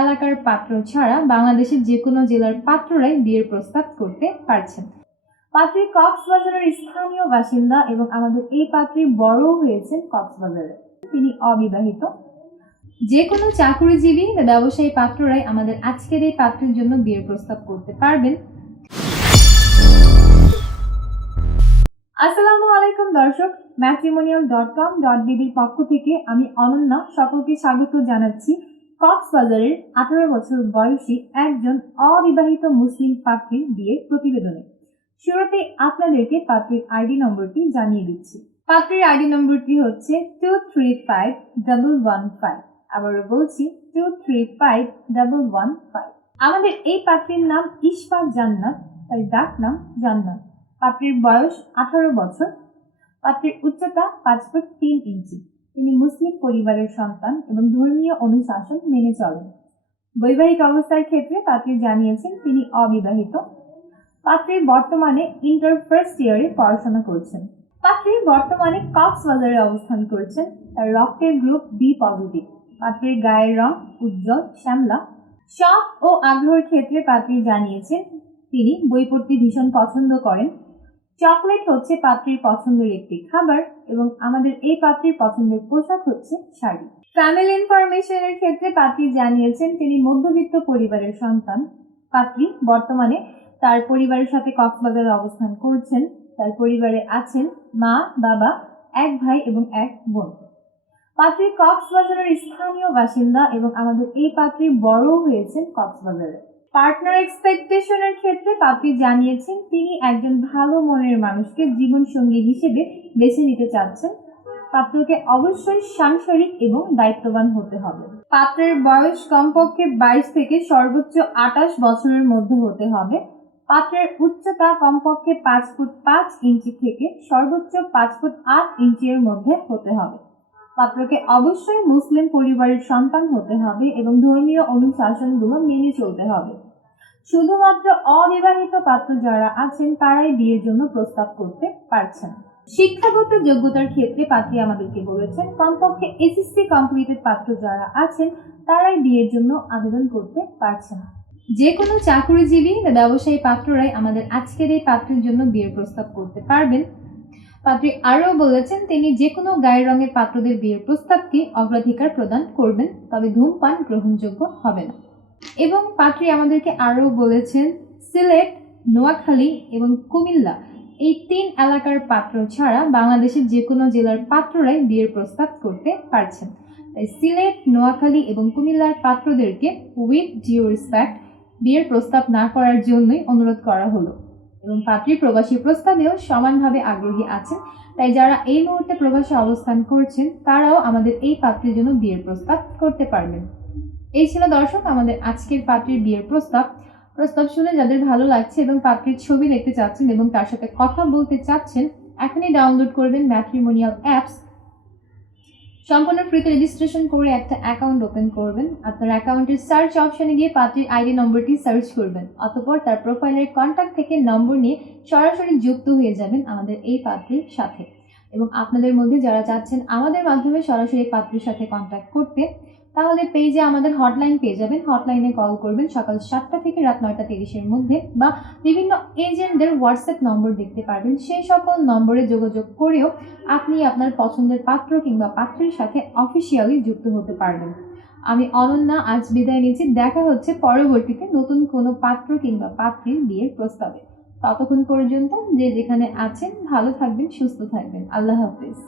এলাকার পাত্র ছাড়া বাংলাদেশের যে কোনো জেলার পাত্ররাই বিয়ের প্রস্তাব করতে পারছেন। পাত্রী কক্সবাজারের স্থানীয় বাসিন্দা এবং আমাদের এই পাত্রী বড় হয়েছেন কক্সবাজারে। তিনি অবিবাহিত। যে কোনো চাকুরিজীবী বা ব্যবসায়ী পাত্ররাই আমাদের আজকের এই পাত্রের জন্য বিয়ের প্রস্তাব করতে পারবেন। আসসালামু আলাইকুম দর্শক ম্যাট্রিমোনিয়াল ডট কম ডট বিডির পক্ষ থেকে আমি অনন্যা সকলকে স্বাগত জানাচ্ছি। কক্সবাজারের আঠারো বছর বয়সী একজন অবিবাহিত মুসলিম পাত্রীর বিয়ের প্রতিবেদনে। শুরুতে আপনাদেরকে পাত্রীর আইডি নম্বরটি জানিয়ে দিচ্ছি। পাত্রীর আইডি নম্বরটি হচ্ছে two three five double one five আবারও বলছি two three five double one five আমাদের এই পাত্রীর নাম ইশফাক জান্নাত, তার ডাক নাম জান্নাত। পাত্রীর বয়স আঠারো বছর। পাত্রীর উচ্চতা পাঁচ ফুট তিন ইঞ্চি। তিনি মুসলিম পরিবারের সন্তান এবং ধর্মীয় অনুশাসন মেনে চলেন। বৈবাহিক অবস্থার ক্ষেত্রে পাত্রী জানিয়েছেন তিনি অবিবাহিত। পাত্রী বর্তমানে ইন্টার ফার্স্ট ইয়ারে পড়াশোনা করছেন। পাত্রী বর্তমানে কক্সবাজারে অবস্থান করছেন। তার রক্তের গ্রুপ বি পজিটিভ পাত্রীর গায়ের রং উজ্জ্বল, শ্যামলা। শখ ও আগ্রহের ক্ষেত্রে পাত্রী জানিয়েছেন তিনি বই পড়তে ভীষণ পছন্দ করেন। চকলেট হচ্ছে পাত্রীর পছন্দের একটি খাবার এবং আমাদের এই পাত্রীর পছন্দের পোশাক হচ্ছে শাড়ি। ফ্যামিলি ইনফরমেশনের ক্ষেত্রে পাত্রী জানিয়েছেন, তিনি মধ্যবিত্ত পরিবারের সন্তান। পাত্রী বর্তমানে তার পরিবারের সাথে কক্সবাজারে অবস্থান করছেন। তার পরিবারে আছেন মা, বাবা, এক ভাই এবং এক বোন। পাত্রী কক্সবাজারের স্থানীয় বাসিন্দা এবং আমাদের এই পাত্রী বড় হয়েছেন কক্সবাজারে। পার্টনার এক্সপেকটেশনের ক্ষেত্রে পাত্রী জানিয়েছেন, তিনি একজন ভালো মনের মানুষকে জীবন সঙ্গী হিসেবে বেছে নিতে চাচ্ছেন। পাত্রকে অবশ্যই সাংসারিক এবং দায়িত্ববান হতে হবে। পাত্রের বয়স কমপক্ষে বাইশ থেকে সর্বোচ্চ আঠাশ বছরের মধ্যে হতে হবে। পাত্রের উচ্চতা কমপক্ষে পাঁচ ফুট পাঁচ ইঞ্চি থেকে সর্বোচ্চ পাঁচ ফুট আট ইঞ্চির মধ্যে হতে হবে। পাত্রকে অবশ্যই মুসলিম পরিবারের সন্তান হতে হবে এবং ধর্মীয় অনুশাসনগুলো মেনে চলতে হবে। শুধুমাত্র অবিবাহিত পাত্র যারা আছেন, তারাই বিয়ের জন্য প্রস্তাব করতে পারছেন। শিক্ষাগত যোগ্যতার ক্ষেত্রে পাত্রী আমাদেরকে বলেছেন, কমপক্ষে এসএসসি কমপ্লিটেড পাত্র যারা আছেন, তারাই বিয়ের জন্য আবেদন করতে পারছেন। যে কোনো চাকুরিজীবী বা ব্যবসায়ী পাত্ররাই আমাদের আজকের এই পাত্রের জন্য বিয়ের প্রস্তাব করতে পারবেন। পাত্রী আরও বলেছেন, তিনি যে কোনো গায়ের রঙের পাত্রদের বিয়ের প্রস্তাবকে অগ্রাধিকার প্রদান করবেন, তবে ধূমপান গ্রহণযোগ্য হবে না। এবং পাত্রী আমাদেরকে আরও বলেছেন, সিলেট, নোয়াখালী এবং কুমিল্লা এই তিন এলাকার পাত্র ছাড়া বাংলাদেশের যে কোনো জেলার পাত্ররাই বিয়ের প্রস্তাব করতে পারছেন। তাই সিলেট, নোয়াখালী এবং কুমিল্লার পাত্রদেরকে উইথ জিও রেসপেক্ট বিয়ের প্রস্তাব না করার জন্যই অনুরোধ করা হলো। এবং পাত্রী প্রবাসী প্রস্তাবেও সমানভাবে আগ্রহী আছেন। তাই যারা এই মুহূর্তে প্রবাসে অবস্থান করছেন, তারাও আমাদের এই পাত্রীর জন্য বিয়ের প্রস্তাব করতে পারবেন। এই ছিল দর্শক, আমাদের আজকের পাত্রীর বিয়ের প্রস্তাব। প্রস্তাব শুনে যাদের ভালো লাগছে এবং পাত্রীর ছবি দেখতে চাচ্ছেন এবং তার সাথে কথা বলতে চাচ্ছেন, এখনই ডাউনলোড করবেন ম্যাট্রিমোনিয়াল অ্যাপস সম্পূর্ণ ফ্রিতে রেজিস্ট্রেশন করে একটা অ্যাকাউন্ট ওপেন করবেন। আপনার অ্যাকাউন্টের সার্চ অপশনে গিয়ে পাত্রীর আইডি নম্বরটি সার্চ করবেন। অতপর তার প্রোফাইলের কন্ট্যাক্ট থেকে নম্বর নিয়ে সরাসরি যুক্ত হয়ে যাবেন আমাদের এই পাত্রীর সাথে। এবং আপনাদের মধ্যে যারা চাচ্ছেন আমাদের মাধ্যমে সরাসরি পাত্রীর সাথে কন্ট্যাক্ট করতে তাহলে পেজে আমাদের হটলাইন পেয়ে যাবেন। হটলাইনে কল করবেন সকাল সাতটা থেকে রাত নয়টা তিরিশের মধ্যে বা বিভিন্ন এজেন্টদের হোয়াটসঅ্যাপ নম্বর দেখতে পারবেন। সেই সকল নম্বরে যোগাযোগ করেও আপনি আপনার পছন্দের পাত্র কিংবা পাত্রীর সাথে অফিসিয়ালি যুক্ত হতে পারবেন। আমি অনন্যা, আজ বিদায় নিচ্ছি। দেখা হচ্ছে পরবর্তীতে নতুন কোনো পাত্র কিংবা পাত্রীর বিয়ের প্রস্তাবে। ততক্ষণ পর্যন্ত যে যেখানে আছেন, ভালো থাকবেন, সুস্থ থাকবেন। আল্লাহ হাফিজ।